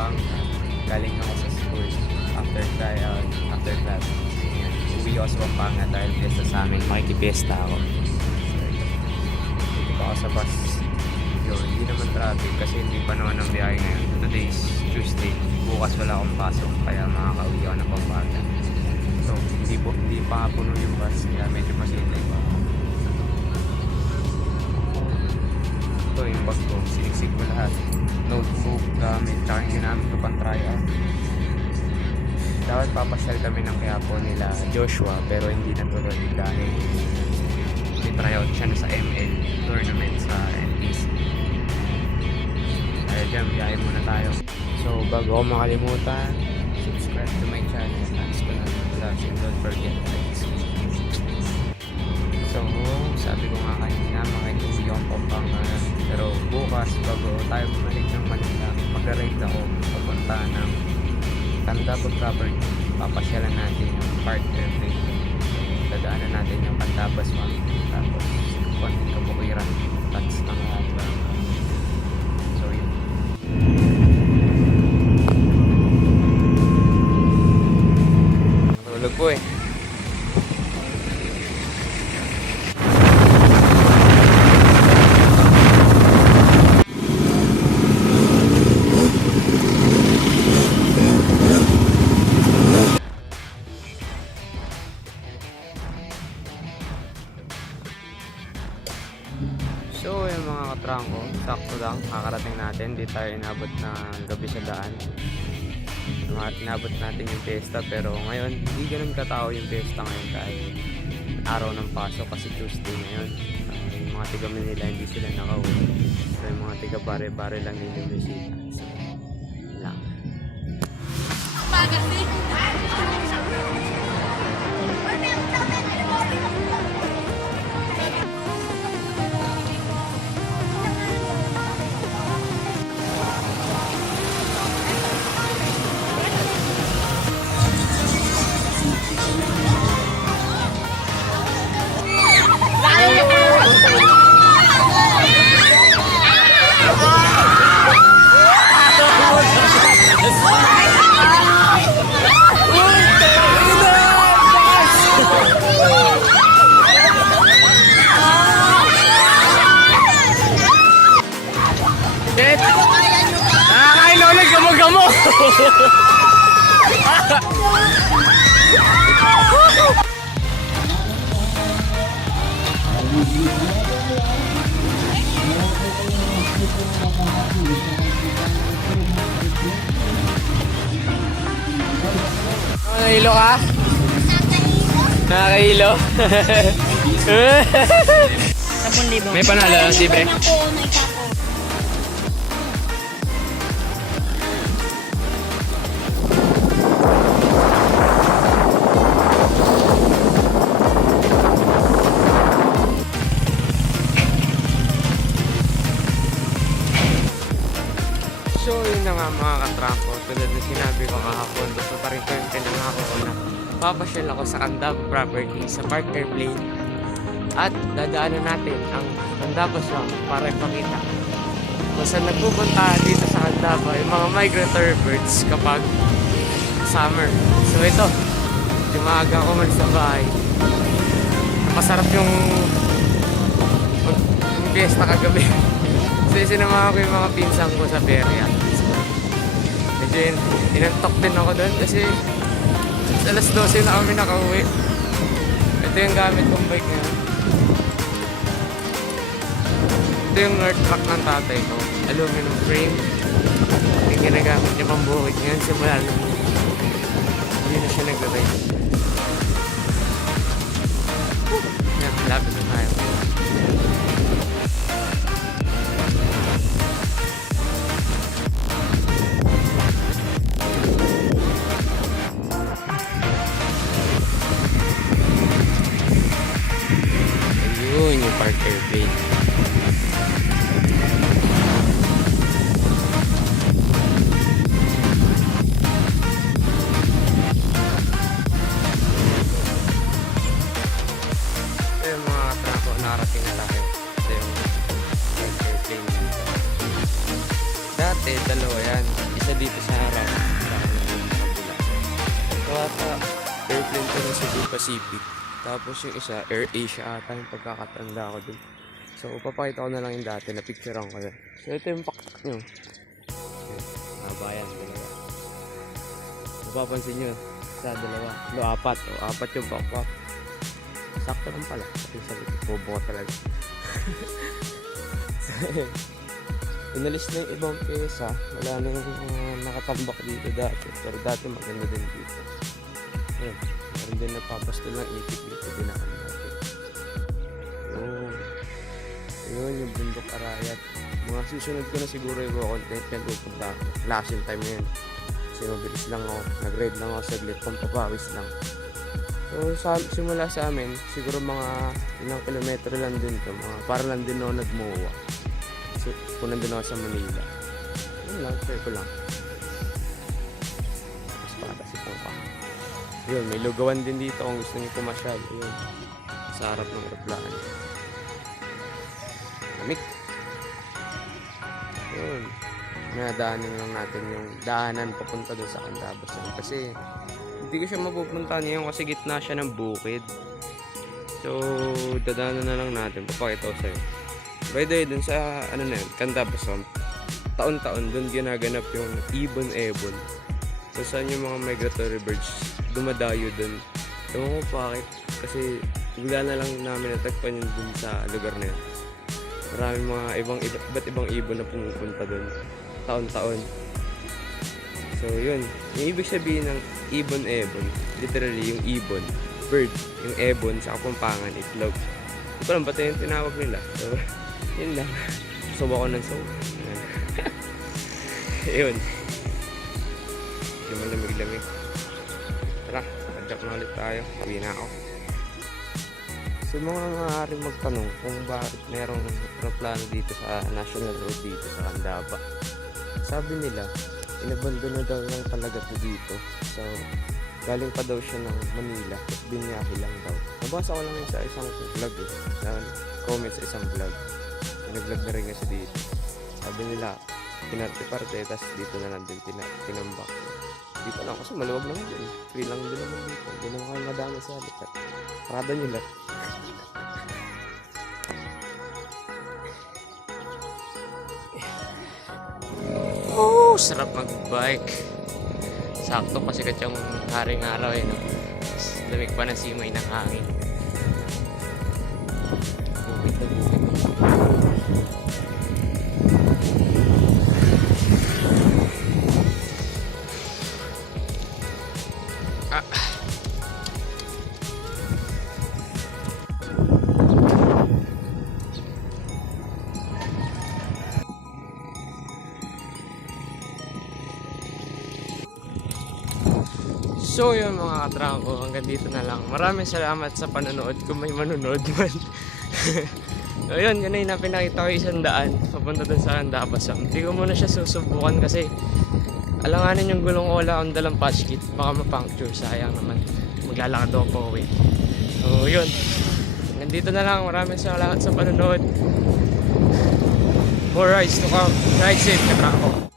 Pampanga. Galing ako sa school. After class. Uwi ako sa Pampanga dahil fiesta sa amin. Makikipiesta ako. Dito pa ako sa bus. Yun, hindi naman traffic kasi hindi pa naman ang biyahe ngayon. Today is Tuesday. Bukas wala akong pasok kaya makakauwi ako ng Pampanga. So, hindi pa puno yung bus kaya medyo masilay pa. Ito yung bag ko, siniksik ko lahat. Notebook, gamit, tsaka yung ginamit ko pang tryout. Dapat papasyal kami ng Quiapo nila Joshua pero hindi natuloy dahil may tryout siya na sa ML tournament sa NPC. Kaya dyan, biyahe muna tayo. So bago ako makalimutan, subscribe to my channel, thanks ko na flash and don't forget to like this video. So sabi ko nga kanina, makikinig yung Pampanga pero bukas bago tayo bumalik ng Manila, mag-ride ako papunta ng Candaba property. Papasyalan natin yung park airplane. Dadaanan natin yung Candaba Swamp. Tapos konting kabukiran. Touch ng lahat. So yun. Tulog po eh. So yung mga katrangko, sakto lang, kakarating natin, di tayo inabot ng gabi sa daan. Inabot natin yung fiesta pero ngayon, hindi ganun katao yung fiesta ngayon dahil araw ng pasok kasi Tuesday ngayon. Yung mga tiga Manila hindi sila nakauwi. So yung mga tiga bare-bare lang yung bisita. So, lang. Nakakain ulit gamo-gamo. Nakahilo ka? Nakahilo? 10,000. May panalo, libre. So yun na nga mga katrangko, tulad na sinabi ko kahapon, gusto pa rin ko yung pinangako ko na papasyal ako sa Candaba property sa park airplane at dadaanan natin ang Candaba Swamp para ipakita kung saan nagpupunta dito sa Candaba yung mga migratory birds kapag summer. So ito, umaga ako man sa bahay, napasarap yung fiesta kagabi. Kasi sinamahan ko yung mga pinsang ko sa Feria. Medyo inantok din ako doon kasi alas 12 na kami nakauwi. Ito yung gamit kong bike ngayon. Ito yung earth pack ng tatay ko. Aluminum frame. Yung ginagamit niya pang buhit ngayon. Simula nung hindi na siya nag-ride. Yan, lapit na tayo. Ayun yung park airplane. Narating na tayo. Ito yung airplane. Dati, dalawa yan. Isa dito sa Pacific. Tapos yung isa, Air Asia ata yung pagkakatanda ko dun. So, papakita ko na lang yung dati na picturean ko na. So, ito yung pakpak nyo. Nabayan, dalawa. Mapapansin nyo, isa, dalawa. No, apat. O, apat yung pakpak. Sakto lang pala. Yung sabi ko, bobo ko talaga. So, inalis na yung ibang pyesa. Wala na yung nakatambak dito dati. Pero dati maganda din dito. Ayun. Meron din napapastol ng itik dito. Dinaan natin. Yun yung bundok arayat. Mga susunod ko na siguro yung content yan. Pupunta ako. Flashing time na yan. Kasi mabilis lang ako. Nag-ride lang ako saglit. Pampapawis lang. So simula sa amin, siguro mga ilang kilometro lang din to. Para lang din ako nagmuwa. So kung nandun ako sa Manila. Yun lang, share ko lang. Mas para si Papa. Yun, may lugawan din dito kung gusto niyo pumasyal. Yun, sa harap ng aeroplano. Lamig. Yun. Nadaanan lang natin yung daanan papunta doon sa Candaba Swamp. Kasi hindi ko siya mapupuntahan ngayon kasi gitna siya ng bukid. So, dadaanan na lang natin. Papakita ko sa'yo. By the way, dun sa Candaba Swamp, taon-taon dun ginaganap yung ibon-ebon. So, saan yung mga migratory birds dumadayo dun. Ewan ko bakit. Kasi bigla na lang namin natagpan yun dun sa lugar na yun. Maraming mga iba't ibang ibon na pumupunta dun. Taon-taon. So, yun. Yung ibig sabihin ng ibon-ebon, literally yung ibon, bird, yung ebon sa Pampangan, itlog. Hindi ko lang ba't yung tinawag nila. So, yun lang. Suwa ko ng suwa. Yun. Hindi man lamig-lamig. Tara, adjust na ulit tayo. Uwi na ako. So, mga maaaring magtanong kung bakit merong plano dito sa National Road dito sa Candaba. Sabi nila, inabando na daw lang talaga to dito. So, galing pa daw siya ng Manila at binyahe lang daw. Nabasa ko lang yun sa isang vlog eh. Na comment sa isang vlog. Nag-vlog na rin kasi dito. Sabi nila, pinarte-parte, tapos dito na lang din tinambak. Dito lang kasi maluwag lang din. Free lang din naman dito. Hindi naman kayo madami sa habitat. Parada nyo lang. Oh, sarap mag-bike. Sakto kasi katyang haring araw eh, no? Lamig pa na simay ng hangin. Bukit na bukit. So yun mga katrangko, hanggang dito na lang. Maraming salamat sa panonood kung may manonood man. So yun na yung pinakita ko isang daan papunta dun sa Candaba Swamp. Hindi ko muna siya susubukan kasi alanganin yung gulong ola on dalang patch kit. Baka ma-puncture, sayang naman. Maglalakad ako po uwi. So yun, hanggang dito na lang. Maraming salamat sa panonood. More rides to come. Ride safe katrangko.